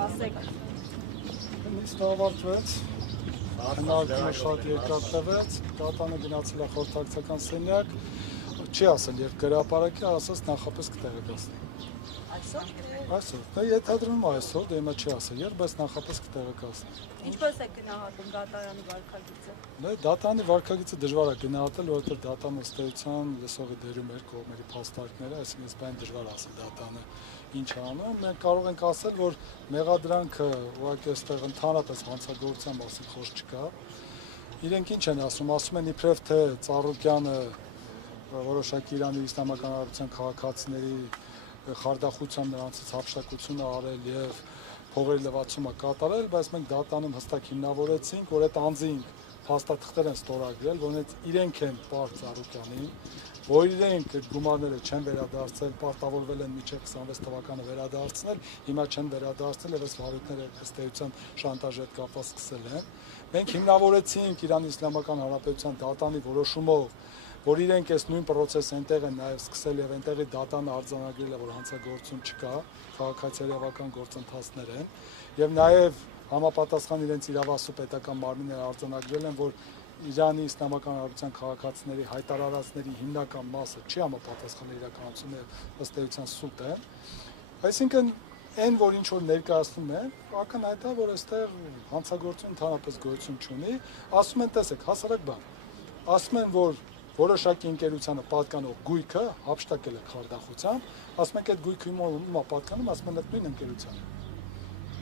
ասեք։ Նիստը ավարտվեց, քննարկումը շատ երկար տևեց, դատանը գնացել է խորհրդակցական սենյակ, չի ասել երբ գրապարակի, ասաց նախապես կտեղեկացնի։ Այսօր, ենթադրվում է այսօր, դե հիմա չի ասել երբ, բայց նախապես կտեղեկացնի։ Ինչպես է գնահատում դատարանի վարքագիծը։ Դատանի վարքագիծը դժվար է գնահատել, որովհետև դատան ըստ էության լսողի դերում էր կողմերի փաստարկները, այսինքն սպայն դժվար ասել դատանը ինչ է անում։ Մենք կարող ենք ասել, որ մեղադրանքը ուղղակի այստեղ ընդհանրապես հանցագործության մասին խոսք չկա։ Իրենք ինչ են ասում են իբրև թե Ծառուկյանը որոշակի Իրանի Իսլամական Հանրապետության քաղաքացիների խարդախությամբ նրանցից հափշտակություն է արել եւ փողերի լվացում է կատարել, բայց մենք դատանում հստակ հիմնավորեցինք, որ այդ անձինք փաստաթղթեր են ստորագրել, որոնց իրենք են պարտ Ծառուկյանին, որ իրենք այդ գումարները չեն վերադարձել, պարտավորվել են մինչև 26 թվականը վերադարձնել, հիմա չեն վերադարձնել եւ այս վարույթները ըստ էության շանտաժի հետ կապված սկսել են։ Մենք հիմնավորեցինք Իրանի Իսլամական Հանրապետության դատանի որոշումով, որ իրենք այս նույն process-ը այնտեղ են նաև սկսել եւ այնտեղի դատանը արձանագրել է, որ հանցագործություն չկա, քաղաքացիական գործընթացներ են եւ նաև համապատասխան իրենց իրավասու պետական մարմինները արձանագրել են, որ Իրանի Իսլամական Հանրապետության քաղաքացիների հայտարարածների հիմնական մասը չի համապատասխանել իրականությունների ըստ էության սուտ է։ Այսինքն այն, որ ինչ որ ներկայացնում է, ակնհայտ է, որ այստեղ հանցագործություն ընդհանրապես գոյություն չունի, ասում են, տեսեք, հասարակ բան։ Ասում են, որ որոշակի ընկերությանը պատկանող գույքը հափշտակել է խարդախությամբ, ասում ենք այդ գույքը ում է պատկանում, ասում են այդ նույն ընկերությանը։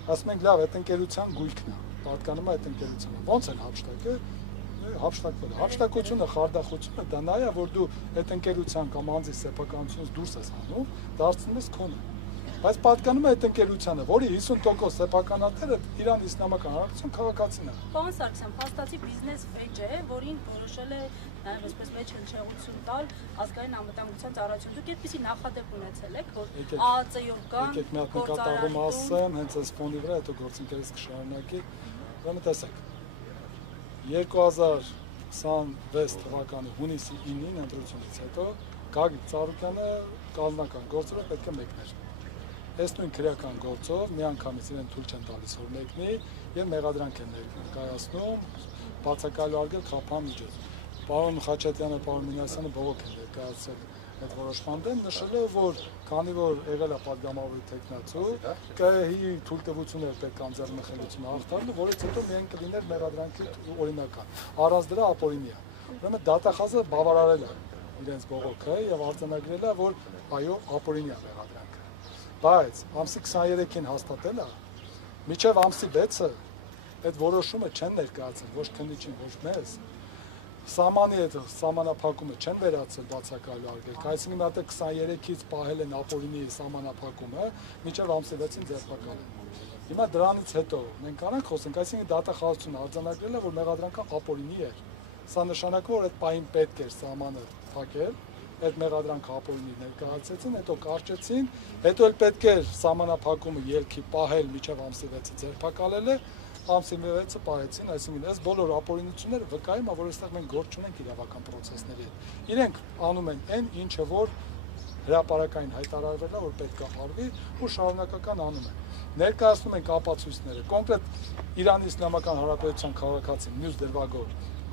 Ասում ենք լավ, այդ ընկերության գույքն է, պատկանում է այդ ընկերությանը։ Ոնց են հափշտակել, հափշտակվել։ Հափշտակությունը, խարդախությունը դա նա է, որ դու այդ ընկերության կամ անձի սեփականությունից դուրս ես հանում, դարձնում ես քոնը։ Բայց պատկանում է այդ ընկերությանը, որի 50% սեփականատերը Իրանի Իսլամական Հանրապետության քաղաքացին է։ Պարոն Սարգսյան, փաստացի բիզնես վեճ է, որին որոշել է նաև այսպես մեջ հնչեղություն տալ ազգային անվտանգության ծառայություն։ Դուք այդպիսի նախադեպ ունեցել եք, որ ԱԱԾ-ով կան եկեք մի հատ նկատառում ասեմ, հենց այս ֆոնդի վրա, հետո գործընկերս կշարունակի։ Ուրեմն տեսեք, 2026 թվականի հունիսի 9-ին ընտրությունից հետո Գագիկ Ծառուկյանը կազմական գործով պետք է մեկներ։ Այս նույն քրեական գործով միանգամից իրեն թույլ չեն տալիս որ մեկնի եւ մեղադրանք են ներկայացնում բացակայելու արգել խափան միջոց։ Պարոն Խաչատյանը, պարոն Մինասյանը բողոք են ներկայացրել այդ որոշման դեմ, նշելով որ քանի որ եղել է падգամավորի տեխնացու, ԿՀ-ի թույլտվություններ պետք է անձեռնխելությունը հաղթարելու, որից հետո միայն կլիներ մեղադրանքի օրինական։ Առանց դրա ապօրինի է։ Ուրեմն դատախազը բավարարել է իրենց բողոքը եւ արձանագրել է, որ այո, ապօրինի է մեղադրանքը։ Բայց ամսի 23-ին հաստատել է, մինչև ամսի 6-ը այդ որոշումը չեն ներկայացել ոչ քննիչին, ոչ մեզ։ Սահմանի այդ սահմանափակումը չեն վերացել բացակայելու արգելք, այսինքն մատը 23-ից պահել են ապօրինի սահմանափակումը, մինչև ամսի 6-ին ձերբակալել։ Հիմա դրանից հետո մենք անենք խոսենք, այսինքն դատախազությունը արձանագրել է, որ մեղադրանքը ապօրինի էր։ Սա նշանակում որ այդ պահին պետք էր սահմանը փակել, այդ մեղադրանքը ապօրինի ներկայացեցին, հետո կարճեցին, հետո էլ պետք էր սահմանափակումը ելքի պահել մինչև ամսի 6-ը ձերբակալել է, ամսի 6-ը պահեցին, այսինքն այս բոլոր ապօրինությունները վկայում է, որ այստեղ մենք գործ չունենք իրավական process-ների հետ։ Իրենք անում են այն, ինչը որ հրապարակային հայտարարվել է, որ պետք է արվի ու շարունակական անում են։ Ներկայացնում ենք ապացույցները, կոնկրետ Իրանի Իսլամական Հանրապետության քաղաքացին մյուս դրվագով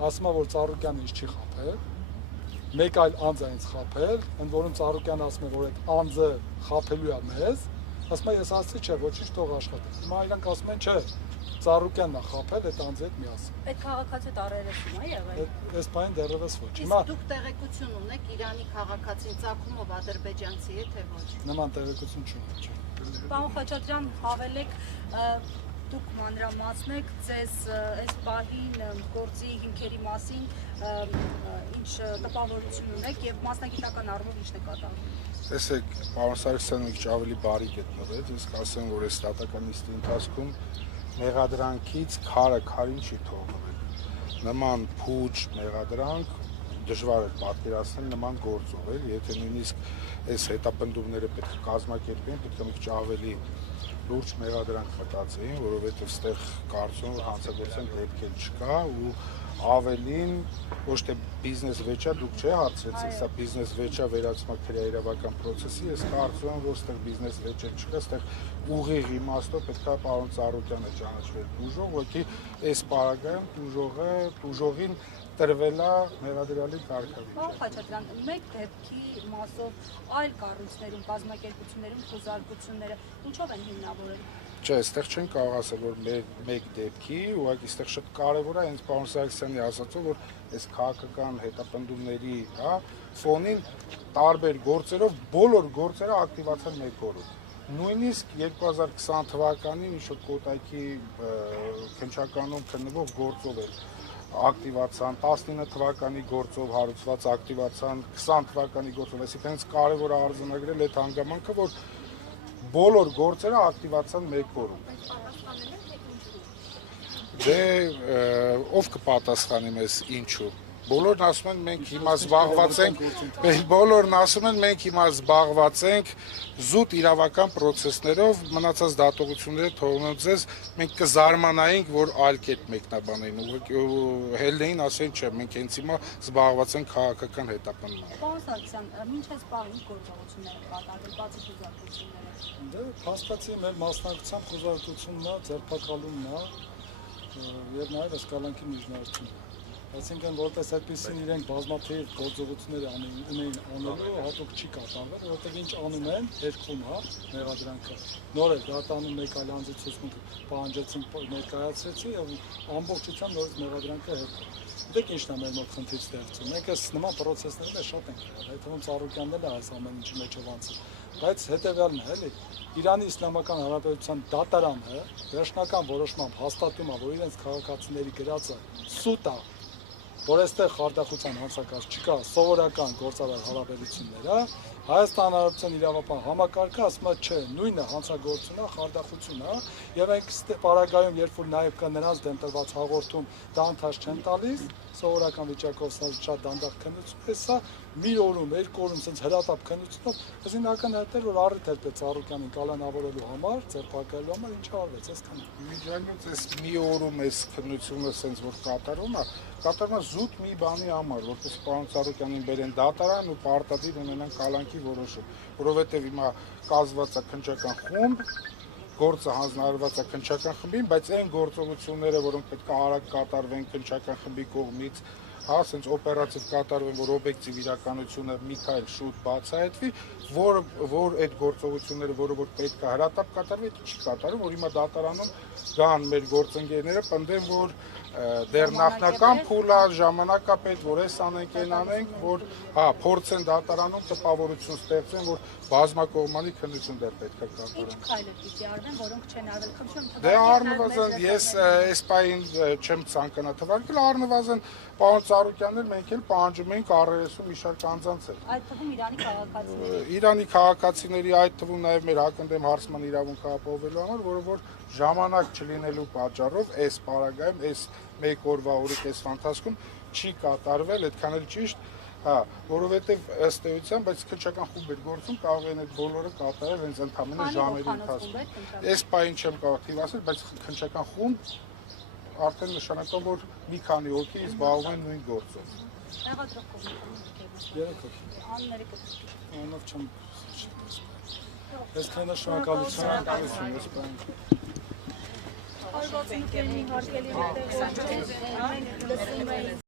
ասում է, որ Ծառուկյանը ինձ չի խաբել, մեկ այլ անձ է ինձ խաբել, ընդ որում Ծառուկյանը ասում է, որ այդ անձը խաբելու է մեզ, ասում է ես ասացի չէ, ոչինչ թող աշխատի։ Հիմա իրանք ասում են չէ, Ծառուկյանն է խաբել այդ անձի հետ միասին։ Այդ քաղաքացու տարերեսում է եղել։ Այս բանը դեռևս ոչ։ Հիմա դուք տեղեկություն ունեք Իրանի քաղաքացին Ծագումով ադրբեջանցի է թե ոչ։ Նման տեղեկություն չունեմ։ Պարոն Խաչատրյան, հավելեք դուք մանրամասնեք ձեզ այս պահին գործի հիմքերի մասին ինչ տպավորություն ունեք եւ մասնագիտական առումով ինչ նկատառում։ Տեսեք, պարոն Սարգսյանը մի քիչ ավելի բարի գտնվեց, ես կասեմ, որ այս ստատական նիստի ընթացքում մեղադրանքից քարը քարին չի թողնվել։ Նման փուչ մեղադրանք դժվար է պատկերացնել նման գործով, եթե նույնիսկ այս հետապնդումները պետք է կազմակերպեն, պետք է մի քիչ ավելի լուրջ մեղադրանք մտածեին, որովհետև այստեղ կարծում եմ հանցագործության դեպքեր չկա ու ավելին ոչ թե բիզնես վեճա դուք չէ հարցրեցիք, սա բիզնես վեճա վերածվում է քրեայրավական process-ի, ես կարծում եմ, որ այստեղ բիզնես վեճ չկա, այստեղ ուղիղ իմաստով պետք է պարոն Ծառուկյանը ճանաչվել դուժող, որի այս պարագայում դուժողին տրվել է մեղադրյալի կարգավիճակ։ Պարոն Խաչատրյան, մեկ դեպքի մասով այլ կառույցներում, կազմակերպություններում խոզարկությունները ինչով են հիմնավորել։ Չէ, այստեղ չեն կարող ասել, որ մեկ դեպքի, ուղղակի այստեղ շատ կարևոր է հենց պարոն Սարգսյանի ասածը, որ այս քաղաքական հետապնդումների, ֆոնին տարբեր գործերով բոլոր գործերը ակտիվացան մեկ օրում։ Նույնիսկ 2020 թվականին ինչ-որ Կոտայքի քննչականում քննվող գործով էր ակտիվացան, 19 թվականի գործով հարուցված ակտիվացան, 20 թվականի գործով, այսինքն հենց կարևոր է արձանագրել այդ հանգամանքը, որ բոլոր գործերը ակտիվացան մեկ օրում։ Դե ով կպատասխանի մեզ ինչու։ Բոլորն ասում են մենք հիմա զբաղված ենք, բոլորն ասում են մենք հիմա զբաղված ենք զուտ իրավական process-ներով, մնացած դատողությունները թողնենք ձեզ, մենք կզարմանայինք, որ այլ կերպ մեկնաբանեին, հելնեին ասեն չէ, մենք հենց հիմա զբաղված ենք քաղաքական հետապնդումով։ Պարոն Սարգսյան, ինչ է սպառում գործողությունները կատարվել, բացի խոզարկությունները։ Դե փաստացի մեր մասնակցությամբ խոզարկությունն է, ձերբակալումն է եւ նաեւ էսկալանքի միջնորդությունն է։ Այսինքն որպես այդպեսին իրենք բազմաթիվ գործողություններ ունեին անելու հատուկ չի կատարվել, որովհետև ինչ անում են, երկվում է մեղադրանքը։ Նոր է դատանում մեկ այլ անձի ցուցմունքը պահանջեցին, ներկայացրեցին եւ ամբողջությամբ նորից մեղադրանքը հետ։ Դեք ինչն է մեր մոտ խնդիր ստեղծում։ Մենք այս նման process-ներով շատ ենք եղել, այդ թվում Ծառուկյանն էլ է այս ամեն ինչի մեջով անցել։ Բայց հետեւյալն է, էլի Իրանի Իսլամական Հանրապետության դատարանը վերջնական որոշմամբ հաստատում է, որ իրենց քաղաքացիների գրածը սուտ է, որ այստեղ խարդախության հանցակարգ չկա, սովորական գործարար հարաբերությունները, Հայաստան Հանրապետության իրավապահ համակարգը ասում է չէ, նույնը հանցագործությունն է, խարդախությունն է, եւ մենք պարագայում, երբ որ նաեւ կա նրանց դեմ տրված հաղորդում, դա ընթաց չեն տալիս, սովորական վիճակով շատ դանդաղ քննություն է, սա մի օրում, երկու օրում sense հրատապ քննությունով, այսինքն ակնհայտել, որ առիթ էր պետք Ծառուկյանին կալանավորելու համար, ձերբակալելու համար, ինչ արվեց, այսքան։ Միջանկյունից այս մի օրում այս քննությունը sense որ կատարվում է զուտ մի բանի համար, որպես պարոն Ծառուկյանին բերեն դատարան ու պարտադիր ունենան կալանքի որոշում, որովհետև հիմա կազմված է քննչական խումբ, գործը հանձնարարված է քննչական խմբին, բայց այն գործողությունները, որոնք պետք է արագ կատարվեն քննչական խմբի կողմից, ասենց օպերատիվ կատարվեն, որ օբյեկտիվ իրականությունը մի քայլ շուտ բացահայտվի, որ այդ գործողությունները, որը որ պետք է հրատապ կատարվի, չի կատարվում, որ հիմա դատարանում գան մեր գործընկերները, պնդեն, որ դեռ նախնական փուլա ժամանակ է պետք, որ այս անենք, այն անենք, որ փորձեն դատարանում տպավորություն ստեղծեն, որ բազմակողմանի քննություն դեռ պետք է կատարեն։ Ինչ քայլեր պիտի արվեն, որոնք չեն արվել, խնդրում Դե առնվազն ես այս պահին չեմ ցանկանա թվարկել, առնվազն պարոն Ծառուկյանն էլ մենք էլ պահանջում ենք առերեսում մի շարք անձանց։ այդ թվում Իրանի քաղաքացիների։ Իրանի քաղաքացիների, այդ թվում նաև մեր հակընդդեմ հարցման իրավունքը ապահովելու համար, որը որ ժամանակ չլինելու պատճառով այս պարագայում, այս մեկ օրվա օրի ընթացքում չի կատարվել, այդքան էլ ճիշտ, որովհետև ըստ էության, բայց քննչական խումբ էր գործում, կարող են այդ բոլորը կատարել հենց ընդամենը ժամերի ընթացքում։ Այս պահին չեմ կարող թիվ ասել, բայց քննչական խումբ արդեն նշանակում որ մի քանի հոգի զբաղվում են նույն գործով։ Մեղադրող կողմից 3 հոգի։ անունները կտրուկ։ Անով չեմ։ Այսքանը շնորհակալություն։ Հարվածնքերին հարկելի մտեղ, ամեն լսում էին